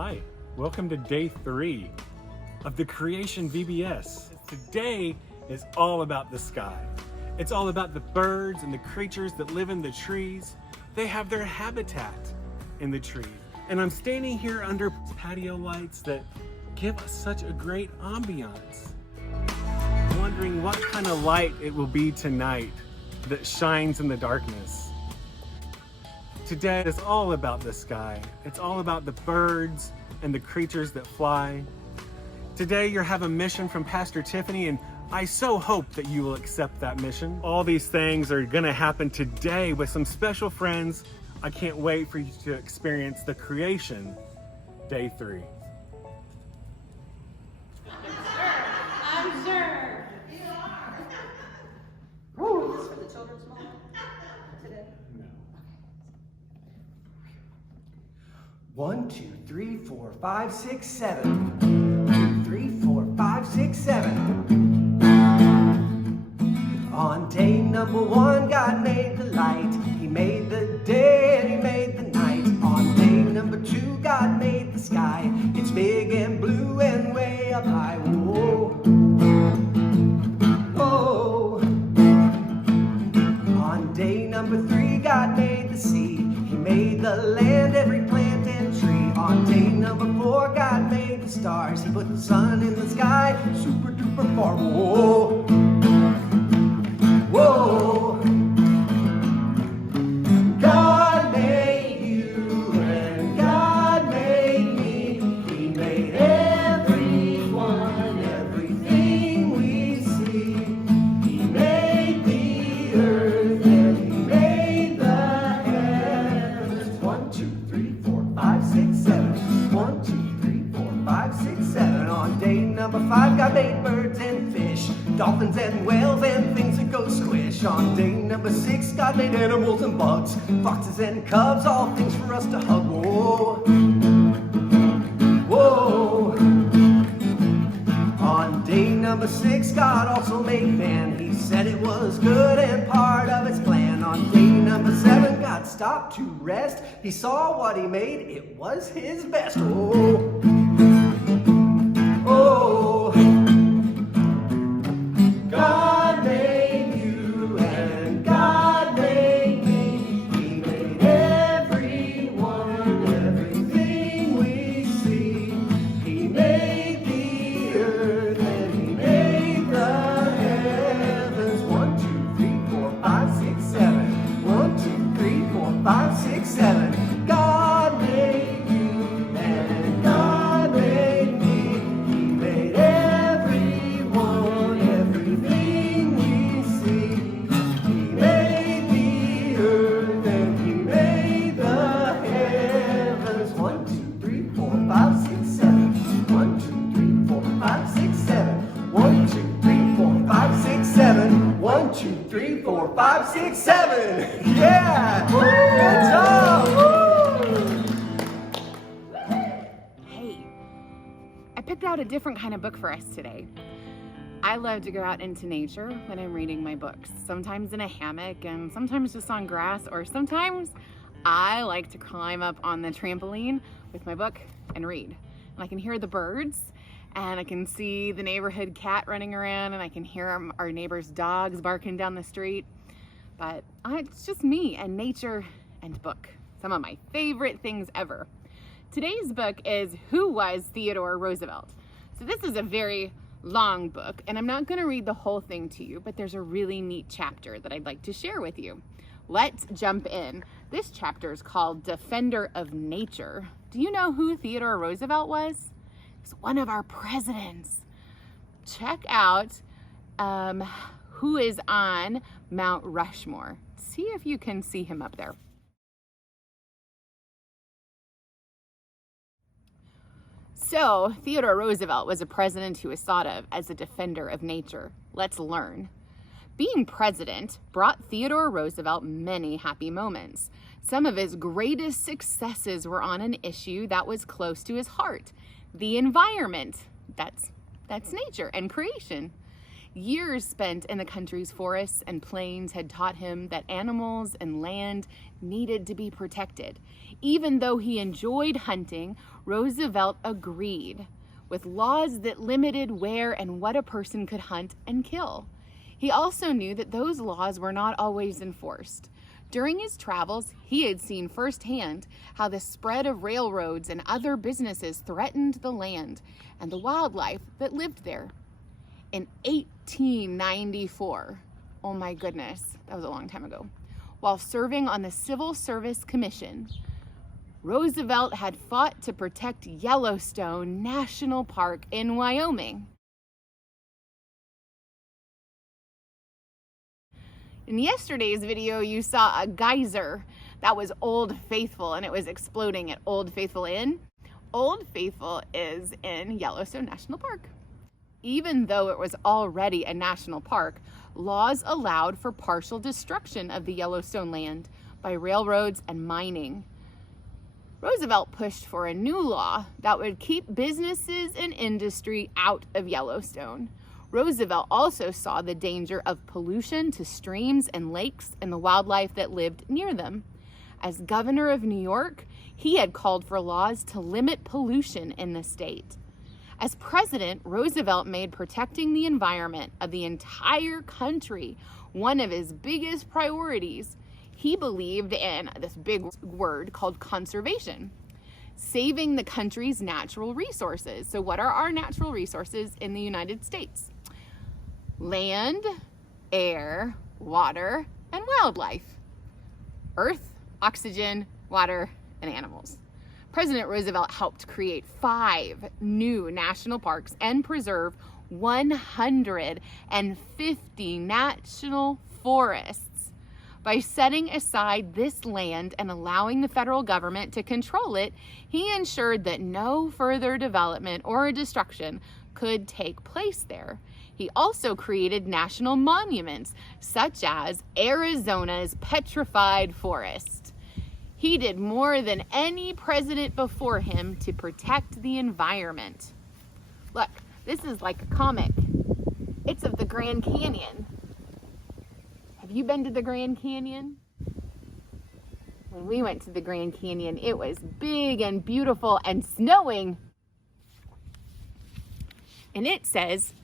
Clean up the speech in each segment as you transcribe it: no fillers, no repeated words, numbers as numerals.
Hi, welcome to day 3 of the Creation VBS. Today is all about the sky. It's all about the birds and the creatures that live in the trees. They have their habitat in the trees. And I'm standing here under patio lights that give us such a great ambiance. Wondering what kind of light it will be tonight that shines in the darkness. Today is all about the sky. It's all about the birds and the creatures that fly. Today you have a mission from Pastor Tiffany, and I so hope that you will accept that mission. All these things are gonna happen today with some special friends. I can't wait for you to experience the Creation Day 3. I'm sure. You are. Woo. Is this for the children's moment today? No. 1, 2, 3, 4, 5, 6, 7. 2, 3, 4, 5, 6, 7. On day number 1, God made the light. He made the day and he made the night. On day number 2, God made the sky. It's big and blue and way up high. Whoa. Whoa. On day number 3, God made the sea. He made the land, every plant and tree. On day number 4, God made the stars. He put the sun in the sky, super duper far. Whoa. Whoa. God made you and God made me. He made everyone, everything we see. He made the earth and he made the heavens. 1, 2, 3, 4, 5, 6, 7. 1, 2, 3, 4, 5, 6, 7. On day number 5, God made birds and fish, dolphins and whales and things that go squish. On day number 6, God made animals and bugs, foxes and cubs, all things for us to hug. Whoa. Whoa. On day number 6, God also made man. He said it was good and part of his plan. On day number 7, God stopped to rest. He saw what he made, it was his best. Oh. Oh. God made you and God made me. He made everyone, everything we see. He made the earth and he made the heavens. 1, 2, 3, 4, 5, 6, 7. 1, 2, 3, 4, 5, 6, 7. God made you and God made me. He made everyone, everything we see. He made the earth and he made the heavens. 1, 2, 3, 4, 5, 6, 7. 1, 2, 3, 4, 5, 6, 7. 1, 2, 3, 4, 5, 6, 7. 1, 2, 3, 4, 5, 6, 7. Yeah! Good job! Hey, I picked out a different kind of book for us today. I love to go out into nature when I'm reading my books, sometimes in a hammock and sometimes just on grass, or sometimes I like to climb up on the trampoline with my book and read. And I can hear the birds, and I can see the neighborhood cat running around, and I can hear our neighbor's dogs barking down the street. But it's just me and nature and book, some of my favorite things ever. Today's book is Who Was Theodore Roosevelt? So this is a very long book, and I'm not going to read the whole thing to you, but there's a really neat chapter that I'd like to share with you. Let's jump in. This chapter is called Defender of Nature. Do you know who Theodore Roosevelt was? He's one of our presidents. Check out who is on Mount Rushmore. See if you can see him up there. So, Theodore Roosevelt was a president who was thought of as a defender of nature. Let's learn. Being president brought Theodore Roosevelt many happy moments. Some of his greatest successes were on an issue that was close to his heart, the environment. That's nature and creation. Years spent in the country's forests and plains had taught him that animals and land needed to be protected. Even though he enjoyed hunting, Roosevelt agreed with laws that limited where and what a person could hunt and kill. He also knew that those laws were not always enforced. During his travels, he had seen firsthand how the spread of railroads and other businesses threatened the land and the wildlife that lived there. In 1894, oh my goodness, that was a long time ago, while serving on the Civil Service Commission, Roosevelt had fought to protect Yellowstone National Park in Wyoming. In yesterday's video, you saw a geyser that was Old Faithful, and it was exploding at Old Faithful Inn. Old Faithful is in Yellowstone National Park. Even though it was already a national park, laws allowed for partial destruction of the Yellowstone land by railroads and mining. Roosevelt pushed for a new law that would keep businesses and industry out of Yellowstone. Roosevelt also saw the danger of pollution to streams and lakes and the wildlife that lived near them. As governor of New York, he had called for laws to limit pollution in the state. As president, Roosevelt made protecting the environment of the entire country one of his biggest priorities. He believed in this big word called conservation, saving the country's natural resources. So what are our natural resources in the United States? Land, air, water, and wildlife. Earth, oxygen, water, and animals. President Roosevelt helped create 5 new national parks and preserve 150 national forests. By setting aside this land and allowing the federal government to control it, he ensured that no further development or destruction could take place there. He also created national monuments, such as Arizona's Petrified Forest. He did more than any president before him to protect the environment. Look, this is like a comic. It's of the Grand Canyon. Have you been to the Grand Canyon? When we went to the Grand Canyon, it was big and beautiful and snowing. And it says,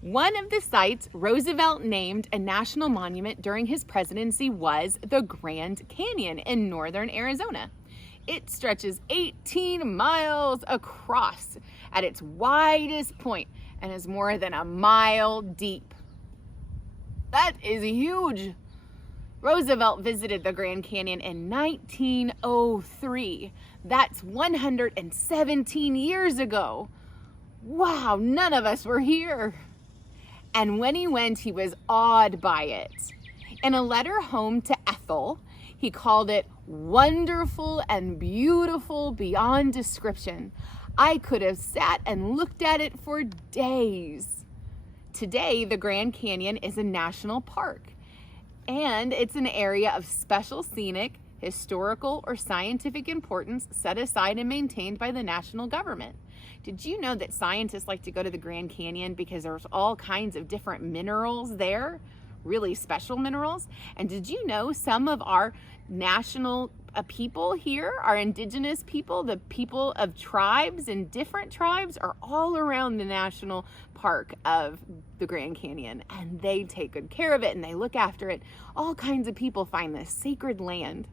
one of the sites Roosevelt named a national monument during his presidency was the Grand Canyon in northern Arizona. It stretches 18 miles across at its widest point and is more than a mile deep. That is huge. Roosevelt visited the Grand Canyon in 1903. That's 117 years ago. Wow, none of us were here. And when he went, he was awed by it. In a letter home to Ethel, he called it wonderful and beautiful beyond description. I could have sat and looked at it for days. Today, the Grand Canyon is a national park, and it's an area of special scenic, historical, or scientific importance set aside and maintained by the national government. Did you know that scientists like to go to the Grand Canyon because there's all kinds of different minerals there, really special minerals? And did you know some of our national people here, our indigenous people, the people of tribes and different tribes are all around the national park of the Grand Canyon, and they take good care of it and they look after it. All kinds of people find this sacred land.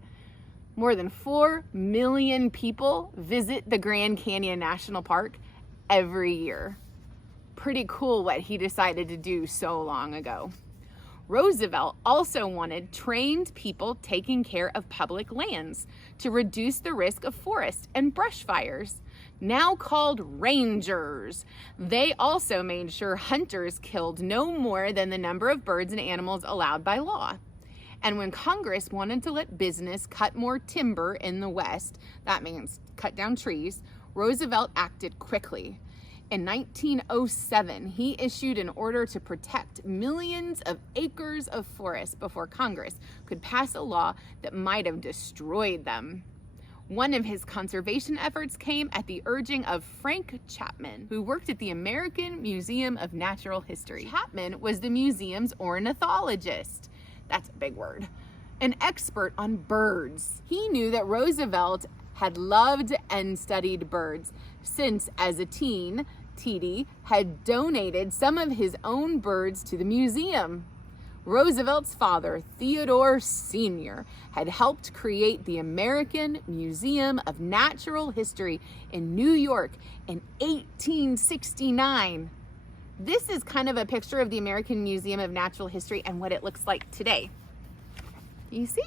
More than 4 million people visit the Grand Canyon National Park every year. Pretty cool what he decided to do so long ago. Roosevelt also wanted trained people taking care of public lands to reduce the risk of forest and brush fires, now called rangers. They also made sure hunters killed no more than the number of birds and animals allowed by law. And when Congress wanted to let business cut more timber in the West, that means cut down trees, Roosevelt acted quickly. In 1907, he issued an order to protect millions of acres of forest before Congress could pass a law that might have destroyed them. One of his conservation efforts came at the urging of Frank Chapman, who worked at the American Museum of Natural History. Chapman was the museum's ornithologist. That's a big word. An expert on birds. He knew that Roosevelt had loved and studied birds since, as a teen, TD had donated some of his own birds to the museum. Roosevelt's father, Theodore Sr., had helped create the American Museum of Natural History in New York in 1869. This is kind of a picture of the American Museum of Natural History and what it looks like today. You see?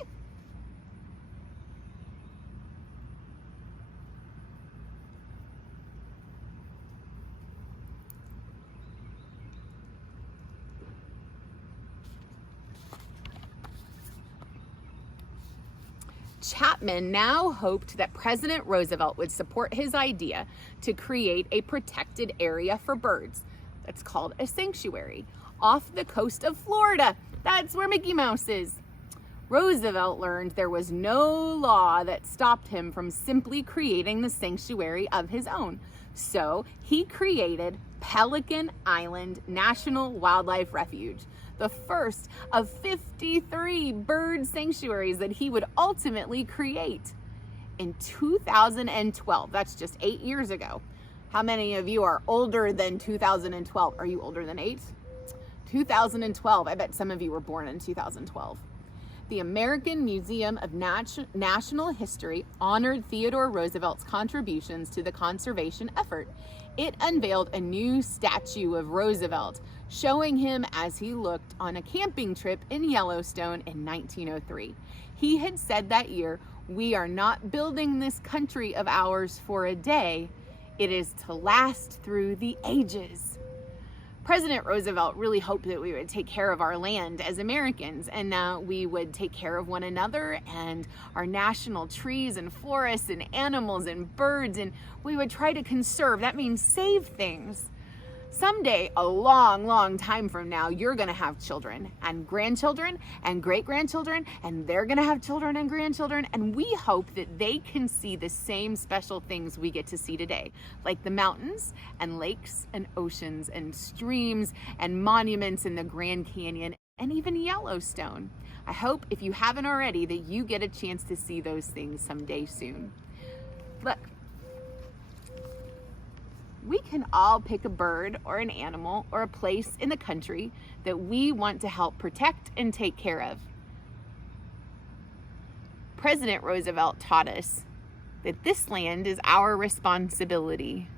Chapman now hoped that President Roosevelt would support his idea to create a protected area for birds. That's called a sanctuary off the coast of Florida. That's where Mickey Mouse is. Roosevelt learned there was no law that stopped him from simply creating the sanctuary of his own. So he created Pelican Island National Wildlife Refuge, the first of 53 bird sanctuaries that he would ultimately create. In 2012, that's just 8 years ago. How many of you are older than 2012? Are you older than 8? 2012, I bet some of you were born in 2012. The American Museum of National History honored Theodore Roosevelt's contributions to the conservation effort. It unveiled a new statue of Roosevelt, showing him as he looked on a camping trip in Yellowstone in 1903. He had said that year, "We are not building this country of ours for a day. It is to last through the ages." President Roosevelt really hoped that we would take care of our land as Americans, and we would take care of one another and our national trees and forests and animals and birds, and we would try to conserve. That means save things. Someday, a long, long time from now, you're gonna have children and grandchildren and great-grandchildren, and they're gonna have children and grandchildren, and we hope that they can see the same special things we get to see today, like the mountains and lakes and oceans and streams and monuments in the Grand Canyon and even Yellowstone. I hope, if you haven't already, that you get a chance to see those things someday soon. Look. We can all pick a bird or an animal or a place in the country that we want to help protect and take care of. President Roosevelt taught us that this land is our responsibility.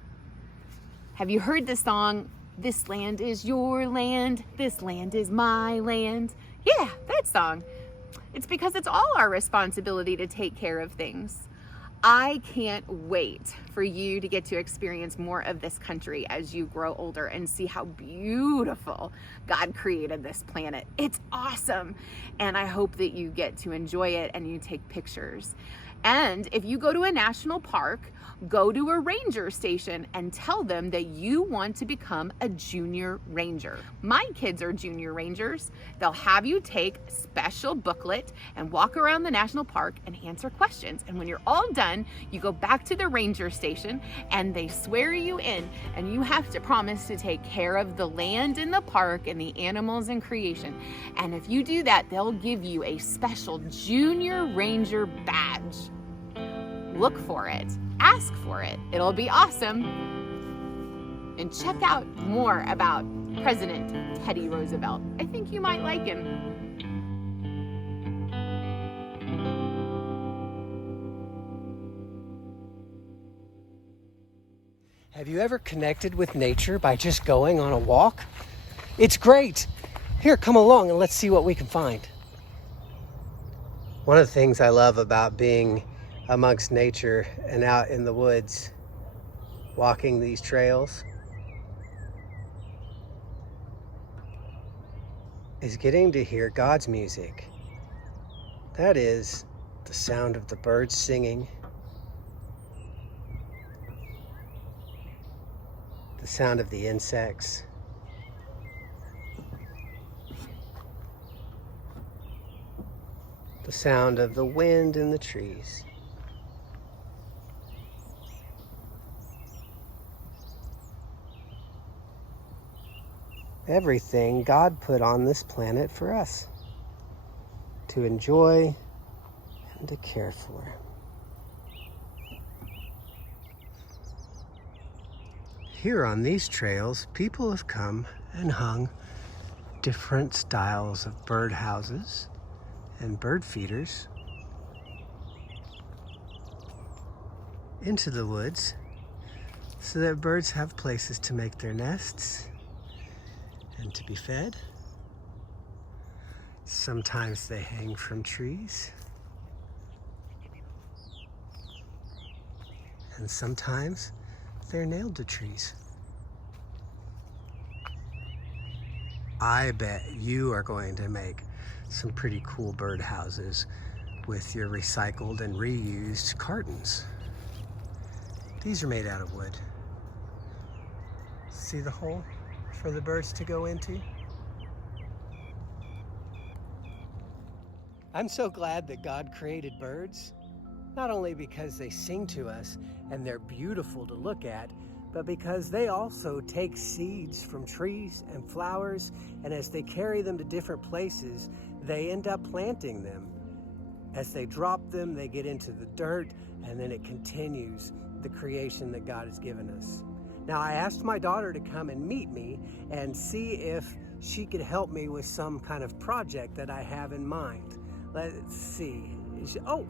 Have you heard the song, "This land is your land, this land is my land"? Yeah, that song. It's because it's all our responsibility to take care of things. I can't wait for you to get to experience more of this country as you grow older and see how beautiful God created this planet. It's awesome. And I hope that you get to enjoy it and you take pictures. And if you go to a national park, go to a ranger station and tell them that you want to become a junior ranger. My kids are junior rangers. They'll have you take a special booklet and walk around the national park and answer questions. And when you're all done, you go back to the ranger station and they swear you in, and you have to promise to take care of the land in the park and the animals and creation. And if you do that, they'll give you a special junior ranger badge. Look for it. Ask for it. It'll be awesome. And check out more about President Teddy Roosevelt. I think you might like him. Have you ever connected with nature by just going on a walk? It's great. Here, come along and let's see what we can find. One of the things I love about being amongst nature and out in the woods, walking these trails, is getting to hear God's music. That is the sound of the birds singing, the sound of the insects, the sound of the wind in the trees. everything God put on this planet for us to enjoy and to care for. Here on these trails, people have come and hung different styles of birdhouses and bird feeders into the woods so that birds have places to make their nests and to be fed. Sometimes they hang from trees, and sometimes they're nailed to trees. I bet you are going to make some pretty cool birdhouses with your recycled and reused cartons. These are made out of wood. See the hole for the birds to go into? I'm so glad that God created birds, not only because they sing to us and they're beautiful to look at, but because they also take seeds from trees and flowers, and as they carry them to different places, they end up planting them. As they drop them, they get into the dirt, and then it continues the creation that God has given us. Now, I asked my daughter to come and meet me and see if she could help me with some kind of project that I have in mind. Let's see. Oh,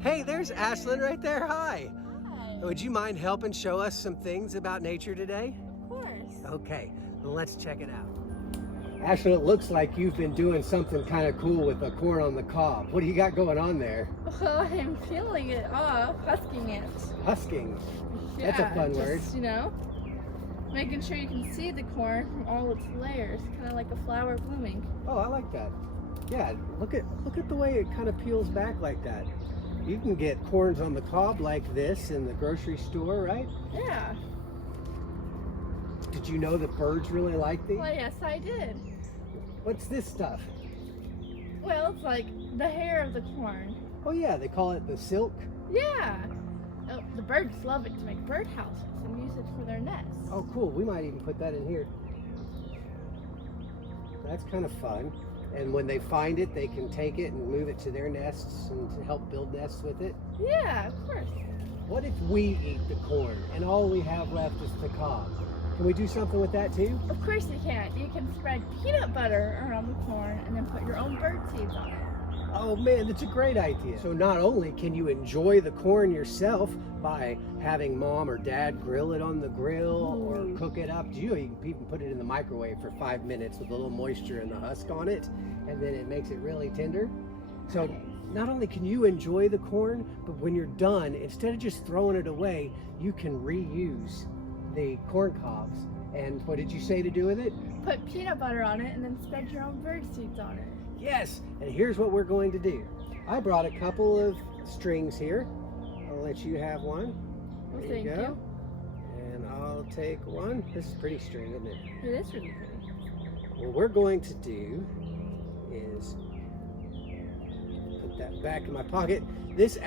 hey, there's Ashlyn right there. Hi. Hi. Would you mind helping show us some things about nature today? Of course. Okay, well, let's check it out. Ashlyn, it looks like you've been doing something kind of cool with the corn on the cob. What do you got going on there? Well, I'm peeling it off, husking it. Husking. That's a fun word. You know, making sure you can see the corn from all its layers, kind of like a flower blooming. Oh, I like that. Yeah, look at the way it kind of peels back like that. You can get corns on the cob like this in the grocery store, right? Yeah. Did you know that birds really like these? Well, yes, I did. What's this stuff? Well, it's like the hair of the corn. Oh yeah, they call it the silk. Yeah. Oh, the birds love it to make birdhouses and use it for their nests. Oh cool, we might even put that in here. That's kind of fun. And when they find it, they can take it and move it to their nests and to help build nests with it. Yeah, of course. What if we eat the corn and all we have left is the cob? Can we do something with that too? Of course you can. You can spread peanut butter around the corn and then put your own bird seeds on it. Oh man, that's a great idea. So not only can you enjoy the corn yourself by having mom or dad grill it on the grill or cook it up. You can even put it in the microwave for 5 minutes with a little moisture in the husk on it, and then it makes it really tender. So not only can you enjoy the corn, but when you're done, instead of just throwing it away, you can reuse the corn cobs. And what did you say to do with it? Put peanut butter on it and then spread your own bird seeds on it. Yes, and here's what we're going to do. I brought a couple of strings here. I'll let you have one. Well, There you thank go. And I'll take one. This is pretty string, isn't it? It is really pretty. What we're going to do is put that back in my pocket. This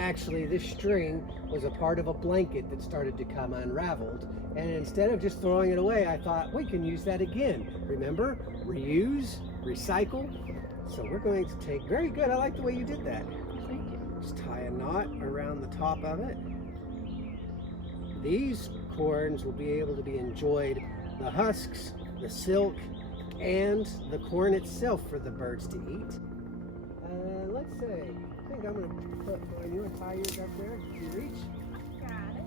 string was a part of a blanket that started to come unraveled. And instead of just throwing it away, I thought we can use that again. Remember? Reuse, recycle. So we're going to take, very good, I like the way you did that. Thank you. Just tie a knot around the top of it. These corns will be able to be enjoyed, the husks, the silk, and the corn itself for the birds to eat. Let's say, I think I'm going to put, you want to tie yours up there? Can you reach? Got it.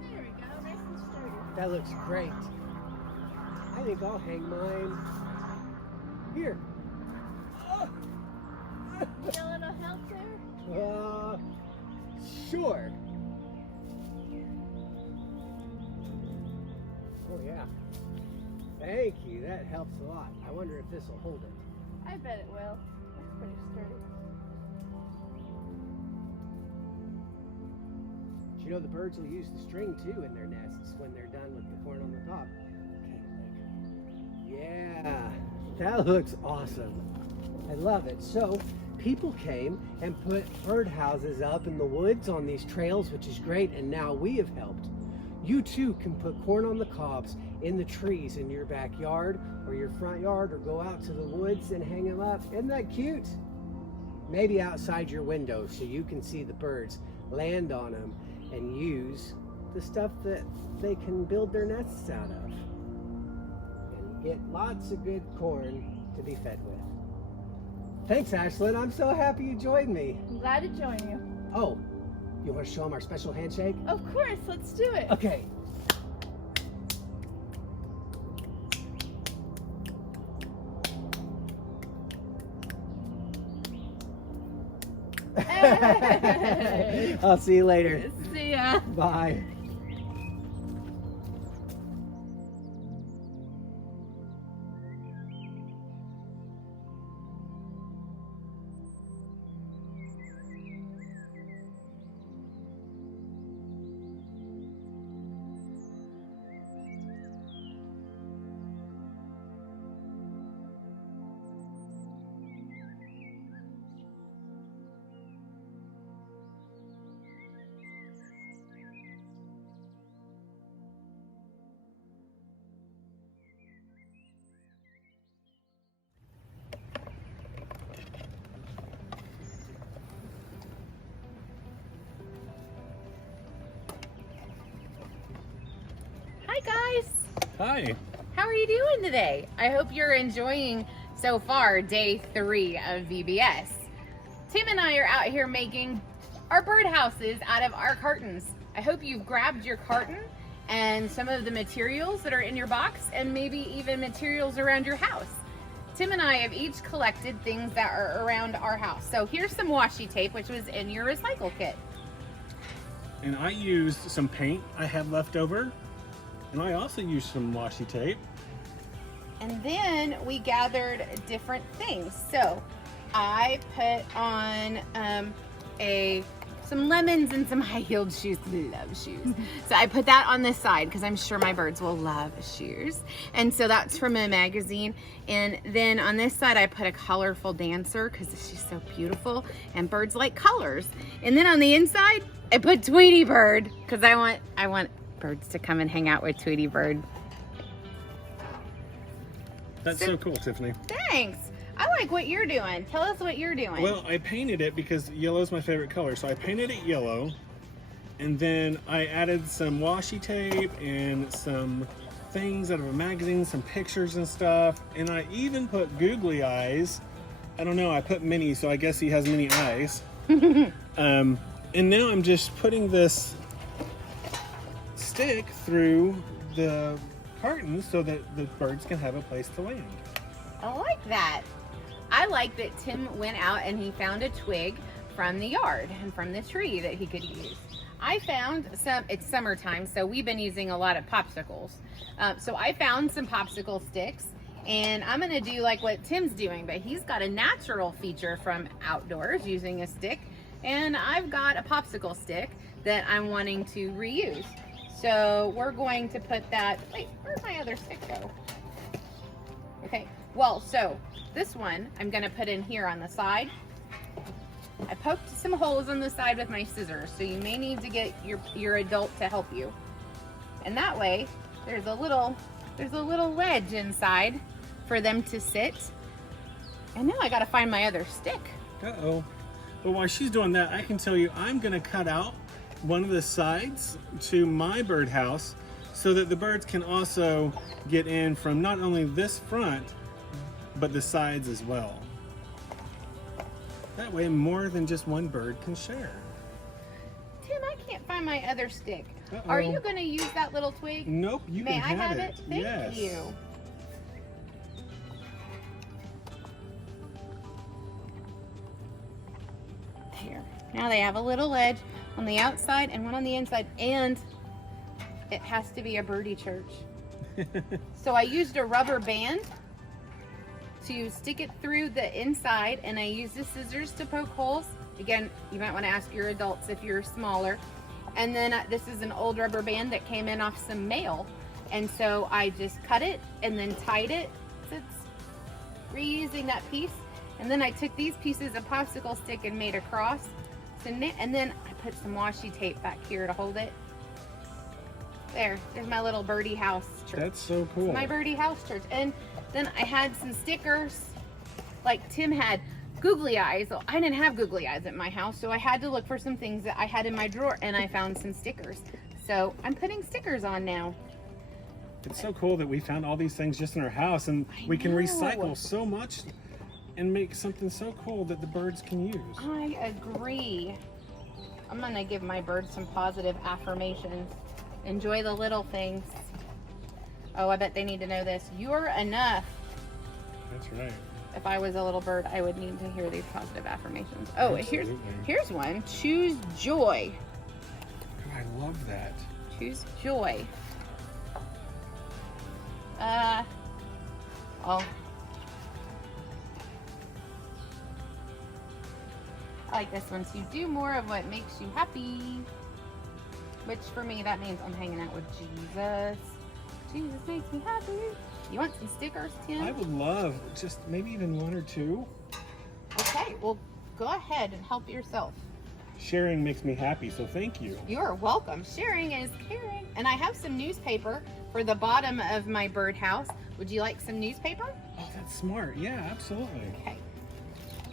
There we go, nice and sturdy. That looks great. I think I'll hang mine here. Need a little help there? Sure. Oh yeah. Thank you, that helps a lot. I wonder if this will hold it. I bet it will. That's pretty sturdy. You know the birds will use the string too in their nests when they're done with the corn on the top. Okay, look. Yeah, that looks awesome. I love it. So people came and put birdhouses up in the woods on these trails, which is great, and now we have helped. You too can put corn on the cobs in the trees in your backyard or your front yard, or go out to the woods and hang them up. Isn't that cute? Maybe outside your window so you can see the birds land on them and use the stuff that they can build their nests out of. And get lots of good corn to be fed with. Thanks, Ashlyn. I'm so happy you joined me. I'm glad to join you. Oh, you want to show them our special handshake? Of course, let's do it. Okay. Hey. I'll see you later. See ya. Bye. Hi guys, Hi. how are you doing today? I hope you're enjoying so far day 3 of VBS. Tim and I are out here making our birdhouses out of our cartons. I hope you've grabbed your carton and some of the materials that are in your box, and maybe even materials around your house. Tim and I have each collected things that are around our house. So here's some washi tape, which was in your recycle kit. And I used some paint I had left over. And I also used some washi tape. And then we gathered different things. So I put on some lemons and some high-heeled shoes. I love shoes. So I put that on this side because I'm sure my birds will love shoes. And so that's from a magazine. And then on this side I put a colorful dancer because she's so beautiful and birds like colors. And then on the inside I put Tweety Bird because I want birds to come and hang out with Tweety Bird. That's so cool, Tiffany. Thanks. I like what you're doing. Tell us what you're doing. Well, I painted it because yellow is my favorite color. So I painted it yellow, and then I added some washi tape and some things out of a magazine, some pictures and stuff. And I even put googly eyes. I don't know, I put Minnie, so I guess he has many eyes. And now I'm just putting this stick through the carton so that the birds can have a place to land. I like that. I like that Tim went out and he found a twig from the yard and from the tree that he could use. I found some, it's summertime, so we've been using a lot of popsicles. So I found some popsicle sticks, and I'm gonna do like what Tim's doing, but he's got a natural feature from outdoors using a stick, and I've got a popsicle stick that I'm wanting to reuse. So we're going to put that, wait, where'd my other stick go? Okay, well, so this one I'm gonna put in here on the side. I poked some holes on the side with my scissors, so you may need to get your adult to help you. And that way, there's a little ledge inside for them to sit. And now I gotta find my other stick. Uh-oh. Well, while she's doing that, I can tell you I'm gonna cut out one of the sides to my birdhouse so that the birds can also get in from not only this front, but the sides as well. That way more than just one bird can share. Tim, I can't find my other stick. Uh-oh. Are you gonna use that little twig? Nope, you May can I have it? Thank yes. you. There. Now they have a little ledge on the outside and one on the inside, and it has to be a birdie church. So I used a rubber band to stick it through the inside, and I used the scissors to poke holes. Again, you might want to ask your adults if you're smaller. And then this is an old rubber band that came in off some mail. And so I just cut it and then tied it reusing that piece. And then I took these pieces of popsicle stick and made a cross. So and then I put some washi tape back here to hold it. There's my little birdie house church. That's so cool. My birdie house church. And then I had some stickers, like Tim had googly eyes. Well, I didn't have googly eyes at my house, so I had to look for some things that I had in my drawer, and I found some stickers. So I'm putting stickers on now. It's so cool that we found all these things just in our house, and we can recycle so much and make something so cool that the birds can use. I agree. I'm gonna give my birds some positive affirmations. Enjoy the little things. Oh, I bet they need to know this. You're enough. That's right. If I was a little bird, I would need to hear these positive affirmations. Oh, here's one. Choose joy. Oh, I love that. Choose joy. Oh. I like this one. So you do more of what makes you happy. Which for me, that means I'm hanging out with Jesus. Jesus makes me happy. You want some stickers, Tim? I would love just maybe even one or two. Okay, well, go ahead and help yourself. Sharing makes me happy, so thank you. You're welcome. Sharing is caring. And I have some newspaper for the bottom of my birdhouse. Would you like some newspaper? Oh, that's smart. Yeah, absolutely. Okay,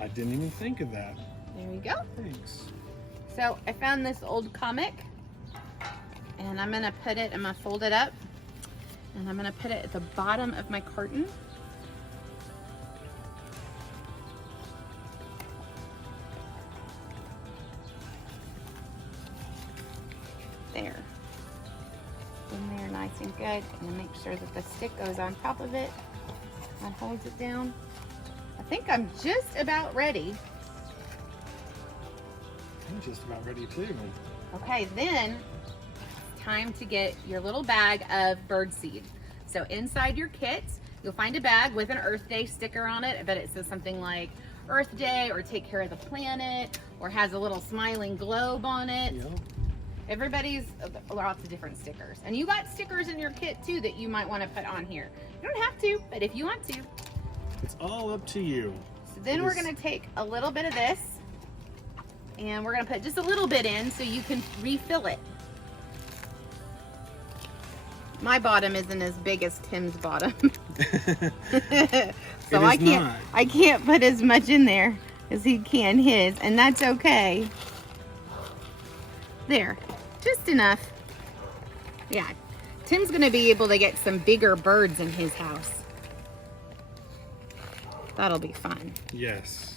I didn't even think of that. there we go. Thanks. So I found this old comic, and I'm gonna put it, I'm gonna fold it up, and I'm gonna put it at the bottom of my carton. There. In there nice and good. And then make sure that the stick goes on top of it and holds it down. I think I'm just about ready. I'm just about ready too. Okay, then it's time to get your little bag of bird seed. So inside your kit, you'll find a bag with an Earth Day sticker on it. I bet it says something like Earth Day or Take Care of the Planet, or has a little smiling globe on it. Yeah. Everybody's lots of different stickers. And you got stickers in your kit too that you might want to put on here. You don't have to, but if you want to. It's all up to you. So then we're gonna take a little bit of this, and we're gonna put just a little bit in so you can refill it. My bottom isn't as big as Tim's bottom. So I can't put as much in there as he can his, and that's okay. There, just enough. Yeah, Tim's gonna be able to get some bigger birds in his house. That'll be fun. Yes.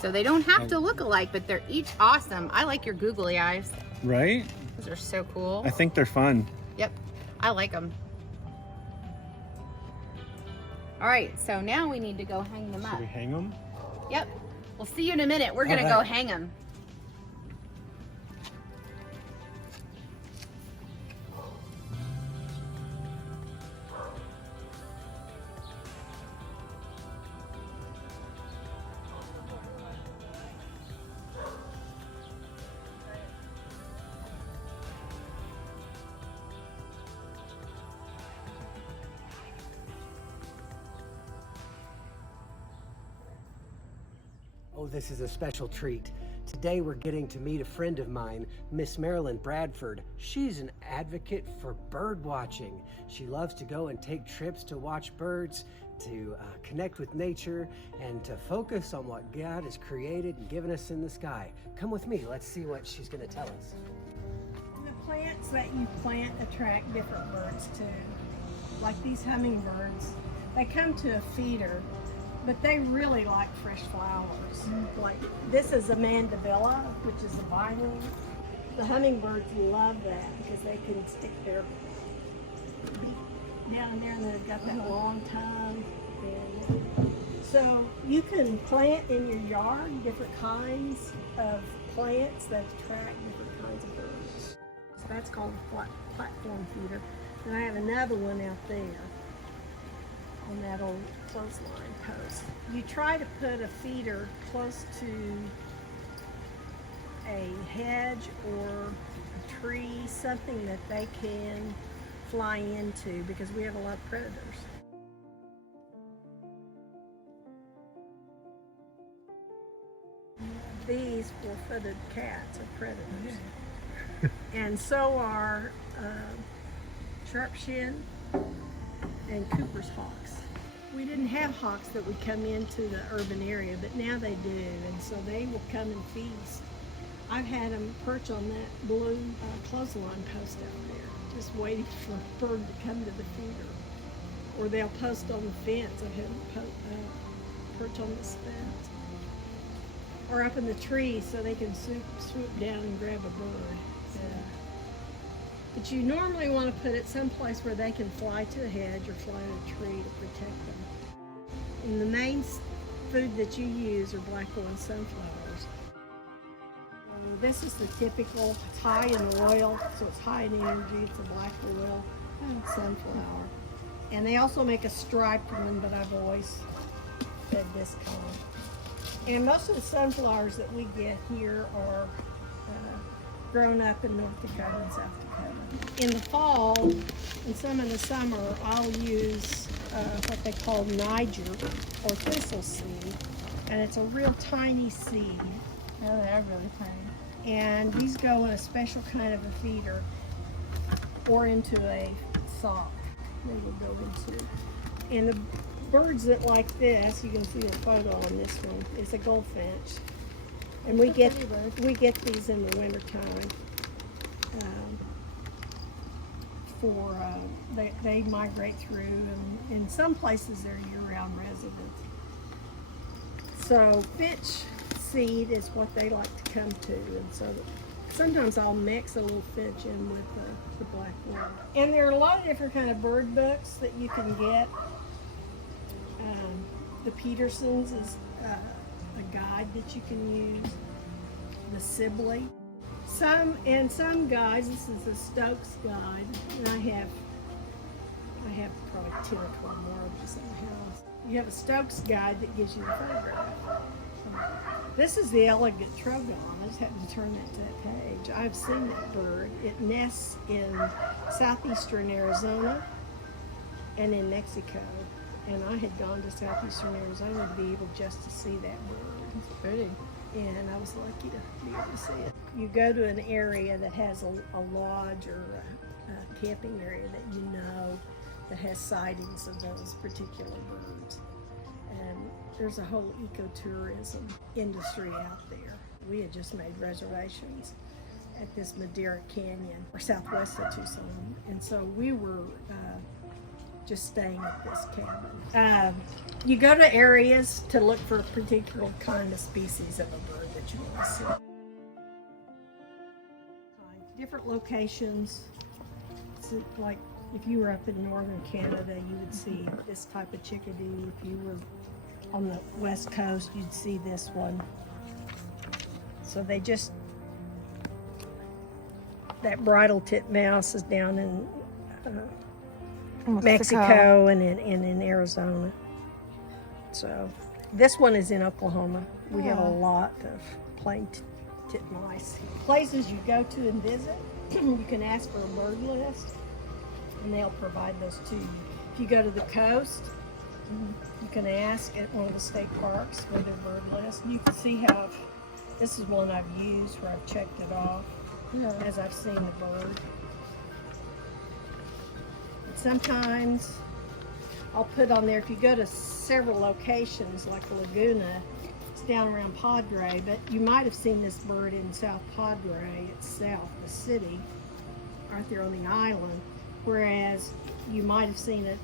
So they don't have to look alike, but they're each awesome. I like your googly eyes. Right? Those are so cool. I think they're fun. Yep, I like them. All right, so now we need to go hang them up. Should we hang them? Yep, we'll see you in a minute. We're gonna go hang them. Oh, this is a special treat. Today we're getting to meet a friend of mine, Miss Marilyn Bradford. She's an advocate for bird watching. She loves to go and take trips to watch birds, to connect with nature, and to focus on what God has created and given us in the sky. Come with me, let's see what she's gonna tell us. The plants that you plant attract different birds too. Like these hummingbirds, they come to a feeder, but they really like fresh flowers. Like this is a mandevilla, which is a vining. The hummingbirds love that because they can stick their beak down in there, and they've got that long tongue. And so you can plant in your yard different kinds of plants that attract different kinds of birds. So that's called a platform feeder. And I have another one out there on that old clothesline post. You try to put a feeder close to a hedge or a tree, something that they can fly into, because we have a lot of predators. these four-footed cats are predators. And so are sharp-shinned and Cooper's hawks. We didn't have hawks that would come into the urban area, but now they do, and so they will come and feast. I've had them perch on that blue clothesline post out there, just waiting for a bird to come to the feeder. Or they'll post on the fence. I've had them perch on this fence. Or up in the tree so they can swoop down and grab a bird. But you normally want to put it someplace where they can fly to a hedge or fly to a tree to protect them. And the main food that you use are black oil sunflowers. This is the typical, it's high in oil, so it's high in energy. It's a black oil sunflower. And they also make a striped one, but I've always fed this kind. And most of the sunflowers that we get here are grown up in North Dakota and South Dakota. In the fall and some in the summer, I'll use what they call Niger or thistle seed. And it's a real tiny seed. Oh, they're really tiny. And these go in a special kind of a feeder or into a sock they will go into. And the birds that like this, you can see a photo on this one, is a goldfinch. And we get these in the wintertime. They migrate through, and in some places they're year-round residents. So finch seed is what they like to come to, and so sometimes I'll mix a little finch in with the black wool. And there are a lot of different kind of bird books that you can get. The Petersons is a guide that you can use. The Sibley. Some guides, this is the Stokes guide, and I have probably 10 or 12 more of these in the house. You have a Stokes guide that gives you the photograph. This is the elegant trogon. I just happened to turn that to that page. I've seen that bird. It nests in southeastern Arizona and in Mexico. And I had gone to southeastern Arizona to be able just to see that bird. It's pretty. And I was lucky to be able to see it. You go to an area that has a lodge or a camping area that you know that has sightings of those particular birds. And there's a whole ecotourism industry out there. We had just made reservations at this Madera Canyon, or southwest of Tucson. And so we were just staying at this cabin. You go to areas to look for a particular kind of species of a bird that you want to see. Different locations. So like if you were up in northern Canada, you would see this type of chickadee. If you were on the west coast, you'd see this one. So they just, that bridle titmouse is down in Mexico and in Arizona. So this one is in Oklahoma. We have a lot of plain titmice. Places you go to and visit, you can ask for a bird list and they'll provide those to you. If you go to the coast, you can ask at one of the state parks for their bird list. You can see how, this is one I've used where I've checked it off as I've seen the bird. Sometimes I'll put on there, if you go to several locations like Laguna, it's down around Padre, but you might have seen this bird in South Padre itself, the city, right there on the island, whereas you might have seen it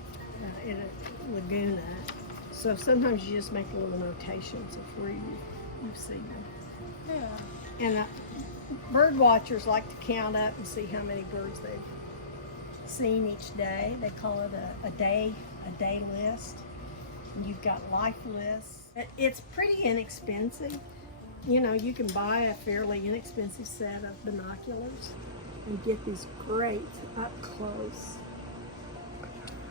in a Laguna. So sometimes you just make little notations of where you've seen them. Yeah. And bird watchers like to count up and see how many birds they've seen each day. They call it a day list. And you've got life lists. It's pretty inexpensive. You know, you can buy a fairly inexpensive set of binoculars and get these great up close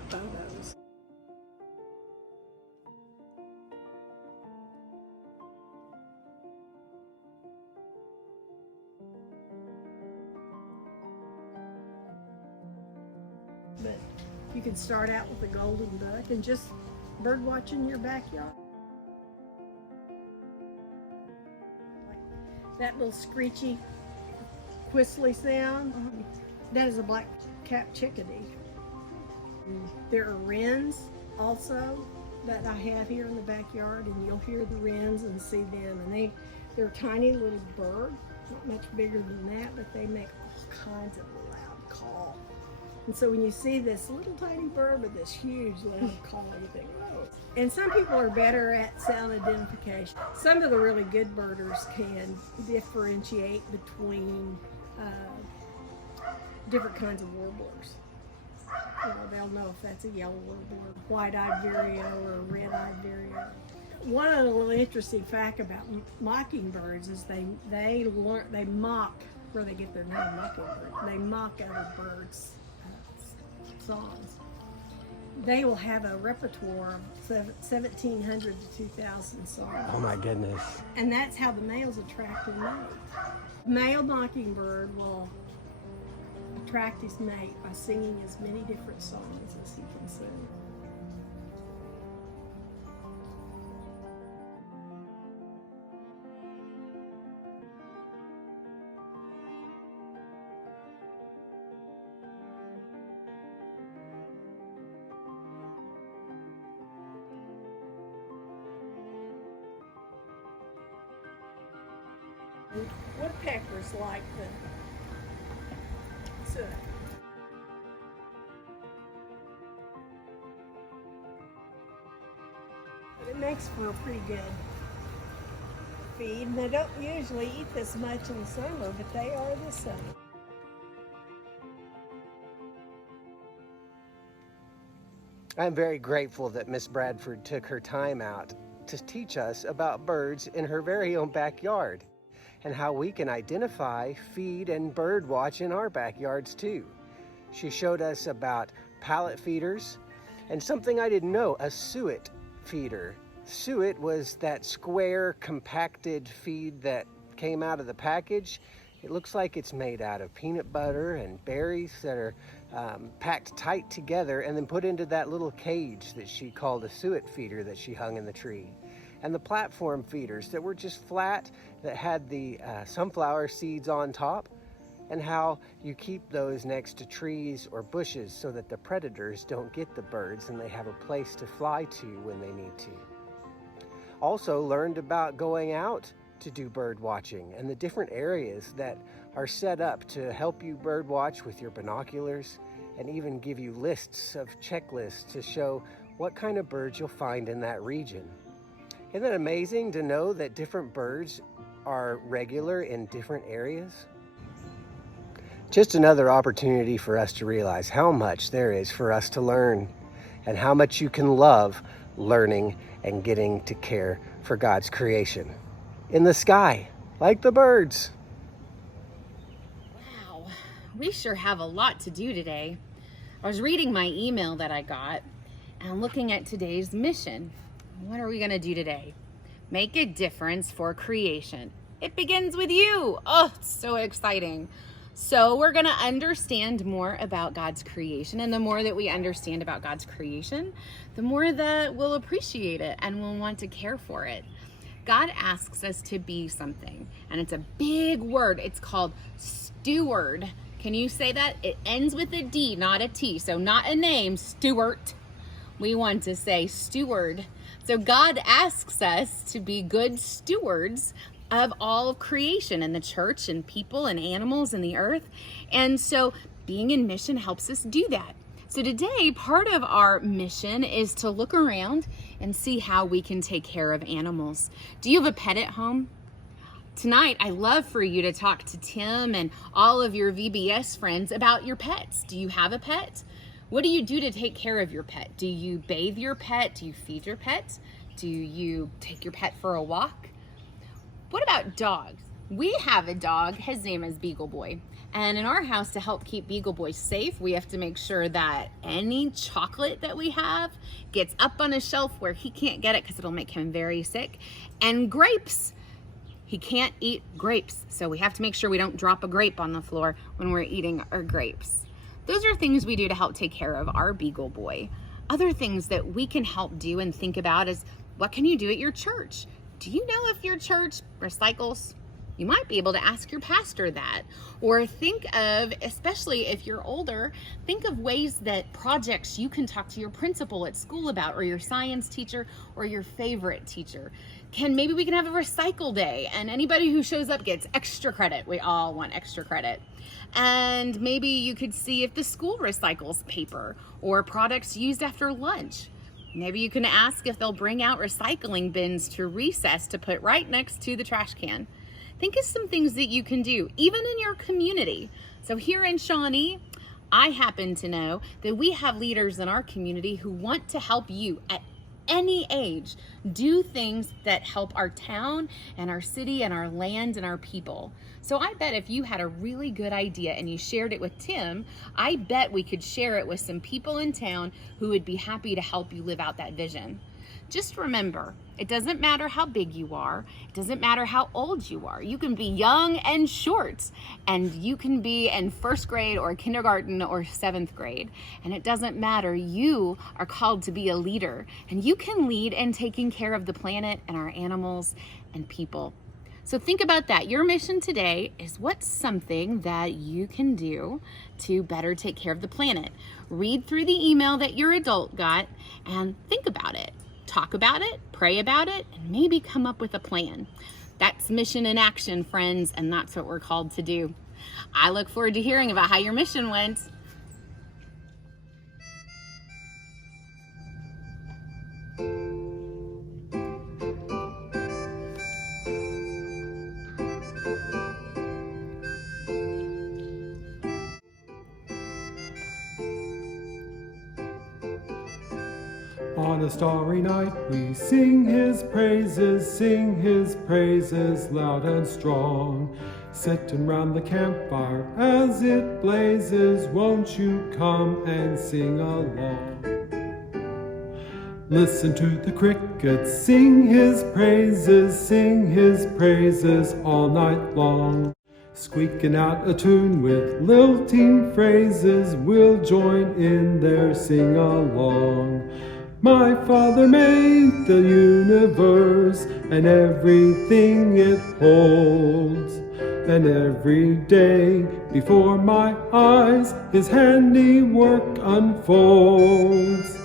photos. But you can start out with a golden duck and just bird watch in your backyard. Like that little screechy, whistly sound, that is a black-capped chickadee. There are wrens also that I have here in the backyard, and you'll hear the wrens and see them. And they're a tiny little bird, not much bigger than that, but they make all kinds of loud call. And so when you see this little tiny bird with this huge loud call, you think, oh. And some people are better at sound identification. Some of the really good birders can differentiate between different kinds of warblers. You know, they'll know if that's a yellow warbler, white-eyed vireo, or red-eyed vireo. One of the little interesting fact about mockingbirds is they mock where they get their name, mockingbird. They mock other birds' songs. They will have a repertoire of 1,700 to 2,000 songs. Oh my goodness. And that's how the males attract their mate. Male mockingbird will attract his mate by singing as many different songs as he can sing. Woodpeckers like the soot. But it makes for a pretty good feed. And they don't usually eat this much in the summer, but they are this summer. I'm very grateful that Miss Bradford took her time out to teach us about birds in her very own backyard, and how we can identify, feed, and bird watch in our backyards too. She showed us about pallet feeders and something I didn't know, a suet feeder. Suet was that square compacted feed that came out of the package. It looks like it's made out of peanut butter and berries that are packed tight together and then put into that little cage that she called a suet feeder that she hung in the tree. And the platform feeders that were just flat, that had the sunflower seeds on top, and how you keep those next to trees or bushes so that the predators don't get the birds and they have a place to fly to when they need to. Also learned about going out to do bird watching and the different areas that are set up to help you bird watch with your binoculars, and even give you lists of checklists to show what kind of birds you'll find in that region. Isn't it amazing to know that different birds are regular in different areas? Just another opportunity for us to realize how much there is for us to learn, and how much you can love learning and getting to care for God's creation in the sky, like the birds. Wow, we sure have a lot to do today. I was reading my email that I got and looking at today's mission. What are we gonna do today? Make a difference for creation. It begins with you. Oh, it's so exciting. So we're gonna understand more about God's creation, and the more that we understand about God's creation, the more that we'll appreciate it and we'll want to care for it. God asks us to be something, and it's a big word. It's called steward. Can you say that? It ends with a D, not a T, so not a name, steward. We want to say steward. So God asks us to be good stewards of all of creation and the church and people and animals and the earth. And so being in mission helps us do that. So today, part of our mission is to look around and see how we can take care of animals. Do you have a pet at home? Tonight, I'd love for you to talk to Tim and all of your VBS friends about your pets. Do you have a pet? What do you do to take care of your pet? Do you bathe your pet? Do you feed your pet? Do you take your pet for a walk? What about dogs? We have a dog. His name is Beagle Boy. And in our house, to help keep Beagle Boy safe, we have to make sure that any chocolate that we have gets up on a shelf where he can't get it because it'll make him very sick. And grapes. He can't eat grapes. So we have to make sure we don't drop a grape on the floor when we're eating our grapes. Those are things we do to help take care of our Beagle Boy. Other things that we can help do and think about is, what can you do at your church? Do you know if your church recycles? You might be able to ask your pastor that. Or think of, especially if you're older, think of ways that projects you can talk to your principal at school about, or your science teacher, or your favorite teacher. Maybe we can have a recycle day, and anybody who shows up gets extra credit. We all want extra credit. And maybe you could see if the school recycles paper or products used after lunch. Maybe you can ask if they'll bring out recycling bins to recess to put right next to the trash can. Think of some things that you can do, even in your community. So here in Shawnee, I happen to know that we have leaders in our community who want to help you at any age do things that help our town and our city and our land and our people. So I bet if you had a really good idea and you shared it with Tim, I bet we could share it with some people in town who would be happy to help you live out that vision. Just remember, it doesn't matter how big you are. It doesn't matter how old you are. You can be young and short, and you can be in first grade or kindergarten or seventh grade. And it doesn't matter. You are called to be a leader, and you can lead in taking care of the planet and our animals and people. So think about that. Your mission today is what's something that you can do to better take care of the planet. Read through the email that your adult got and think about it. Talk about it, pray about it, and maybe come up with a plan. That's mission in action, friends, and that's what we're called to do. I look forward to hearing about how your mission went. On a starry night we sing his praises loud and strong. Sitting round the campfire as it blazes, won't you come and sing along? Listen to the crickets sing his praises all night long. Squeaking out a tune with lilting phrases, we'll join in their sing-along. My Father made the universe and everything it holds, and every day before my eyes his handiwork unfolds.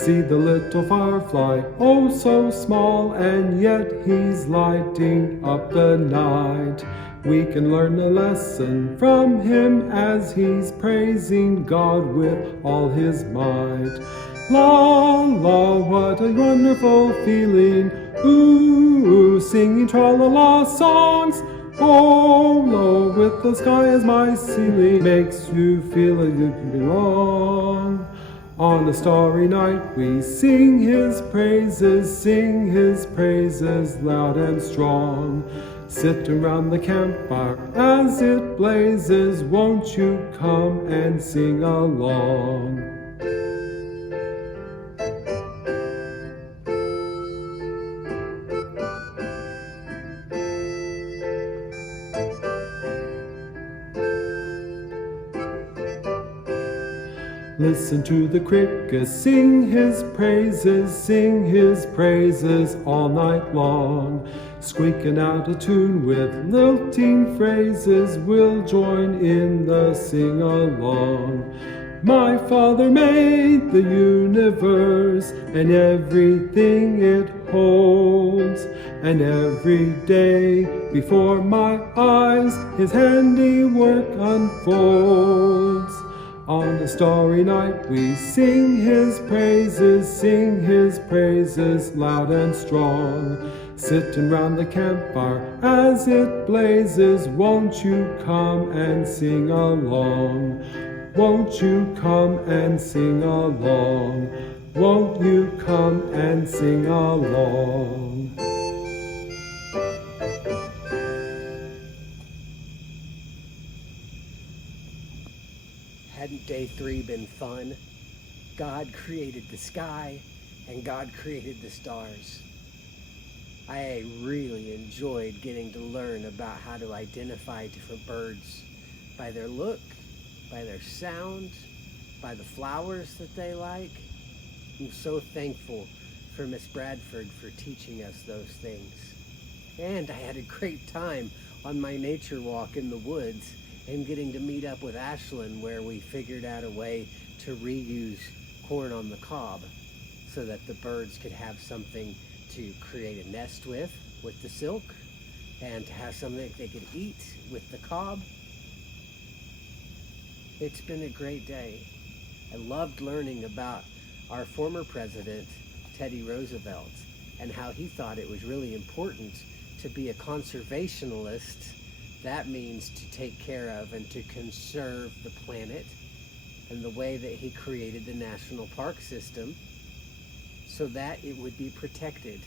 See the little firefly, oh so small, and yet he's lighting up the night. We can learn a lesson from him as he's praising God with all his might. La la, what a wonderful feeling, ooh, singing tra-la-la songs. Oh lo, with the sky as my ceiling, makes you feel that you belong. On a starry night we sing his praises loud and strong. Sitting round the campfire as it blazes, won't you come and sing along? Listen to the crickets sing his praises all night long. Squeaking out a tune with lilting phrases, we'll join in the sing-along. My Father made the universe and everything it holds, and every day before my eyes his handiwork unfolds. On a starry night we sing his praises loud and strong. Sitting round the campfire as it blazes, won't you come and sing along? Won't you come and sing along? Won't you come and sing along? Hadn't day 3 been fun? God created the sky and God created the stars. I really enjoyed getting to learn about how to identify different birds by their look, by their sound, by the flowers that they like. I'm so thankful for Miss Bradford for teaching us those things. And I had a great time on my nature walk in the woods and getting to meet up with Ashlyn, where we figured out a way to reuse corn on the cob so that the birds could have something to create a nest with the silk, and to have something they could eat with the cob. It's been a great day. I loved learning about our former president, Teddy Roosevelt, and how he thought it was really important to be a conservationalist. That means to take care of and to conserve the planet, and the way that he created the national park system so that it would be protected.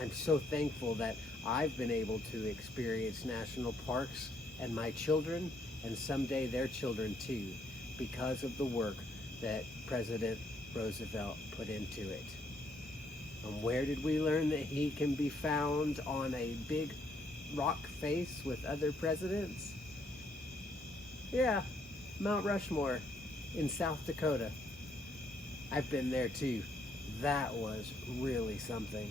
I'm so thankful that I've been able to experience national parks, and my children, and someday their children too, because of the work that President Roosevelt put into it. And where did we learn that he can be found on a big rock face with other presidents? Yeah, Mount Rushmore in South Dakota. I've been there too. That was really something.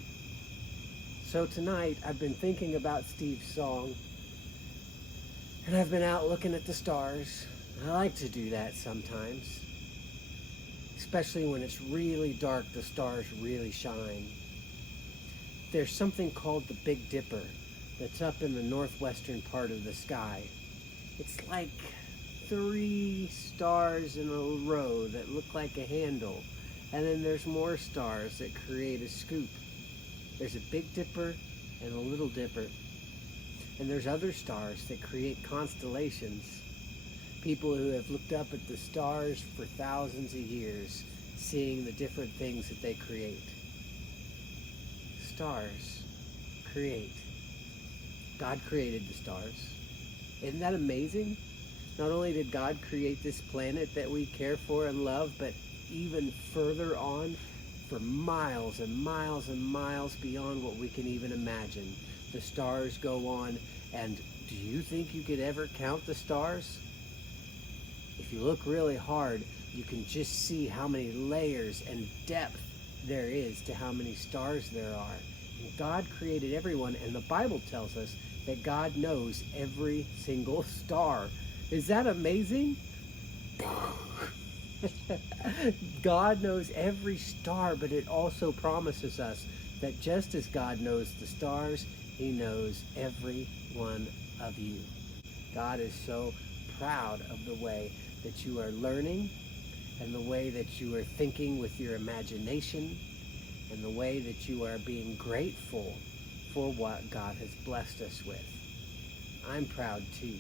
So tonight I've been thinking about Steve's song, and I've been out looking at the stars. I like to do that sometimes, especially when it's really dark. The stars really shine. There's something called the Big Dipper that's up in the northwestern part of the sky. It's like 3 stars in a row that look like a handle, and then there's more stars that create a scoop. There's a Big Dipper and a Little Dipper, and there's other stars that create constellations. People who have looked up at the stars for thousands of years, seeing the different things that they create. Stars create. God created the stars. Isn't that amazing? Not only did God create this planet that we care for and love, but even further on, for miles and miles and miles beyond what we can even imagine. The stars go on, and do you think you could ever count the stars? If you look really hard, you can just see how many layers and depth there is to how many stars there are. And God created everyone, and the Bible tells us that God knows every single star. Is that amazing? God knows every star, but it also promises us that just as God knows the stars, he knows every one of you. God is so proud of the way that you are learning, and the way that you are thinking with your imagination, and the way that you are being grateful for what God has blessed us with. I'm proud too.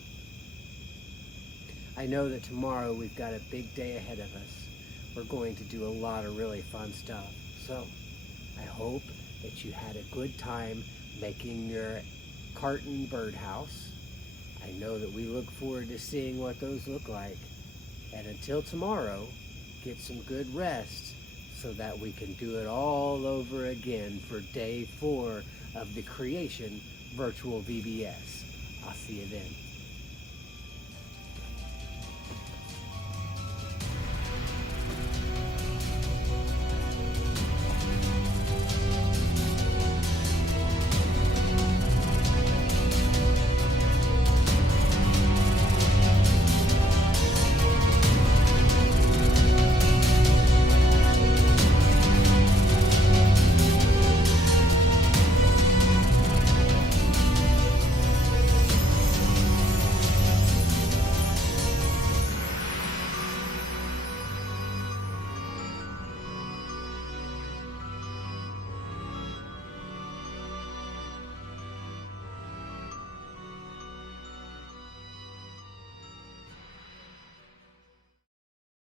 I know that tomorrow we've got a big day ahead of us. We're going to do a lot of really fun stuff. So I hope that you had a good time making your carton birdhouse. I know that we look forward to seeing what those look like. And until tomorrow, get some good rest so that we can do it all over again for day 4 of the Creation Virtual VBS. I'll see you then.